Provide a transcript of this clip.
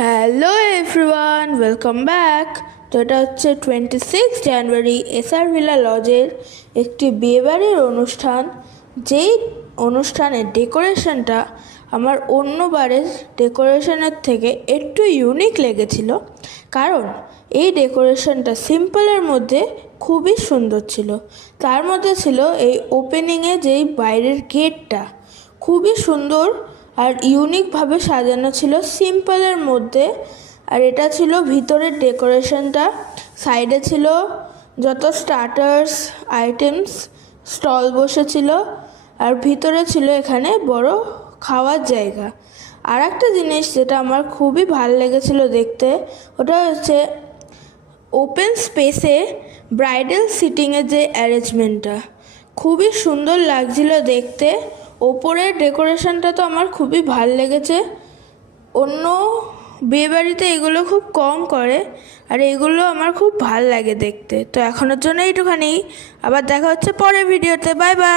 Hello everyone, welcome back. তো এটা হচ্ছে 26 জানুয়ারি এসআর ভিলা লজের একটি বিয়েবাড়ির অনুষ্ঠান। যেই অনুষ্ঠানের ডেকোরেশনটা আমার অন্যবারের ডেকোরেশনের থেকে একটু ইউনিক লেগেছিল, কারণ এই ডেকোরেশনটা সিম্পলের মধ্যে খুবই সুন্দর ছিল। তার মধ্যে ছিল এই ওপেনিংয়ে যেই বাইরের গেটটা খুবই সুন্দর আর ইউনিকভাবে সাজানো ছিল সিম্পলের মধ্যে। আর এটা ছিল ভিতরের ডেকোরেশনটা। সাইডে ছিল যত স্টার্টার্স আইটেমস স্টল বসেছিল, আর ভিতরে ছিল এখানে বড় খাওয়ার জায়গা। আর একটা জিনিস যেটা আমার খুবই ভালো লেগেছিল দেখতে, ওটা হচ্ছে ওপেন স্পেসে ব্রাইডাল সিটিংয়ের যে অ্যারেঞ্জমেন্টটা খুবই সুন্দর লাগছিল দেখতে। ওপরের ডেকোরেশনটা তো আমার খুবই ভাল লেগেছে। অন্য বিয়েবাড়িতে এগুলো খুব কম করে, আর এগুলো আমার খুব ভাল লাগে দেখতে। তো এখনের জন্য এইটুখানি, আবার দেখা হচ্ছে পরের ভিডিওতে। Bye bye.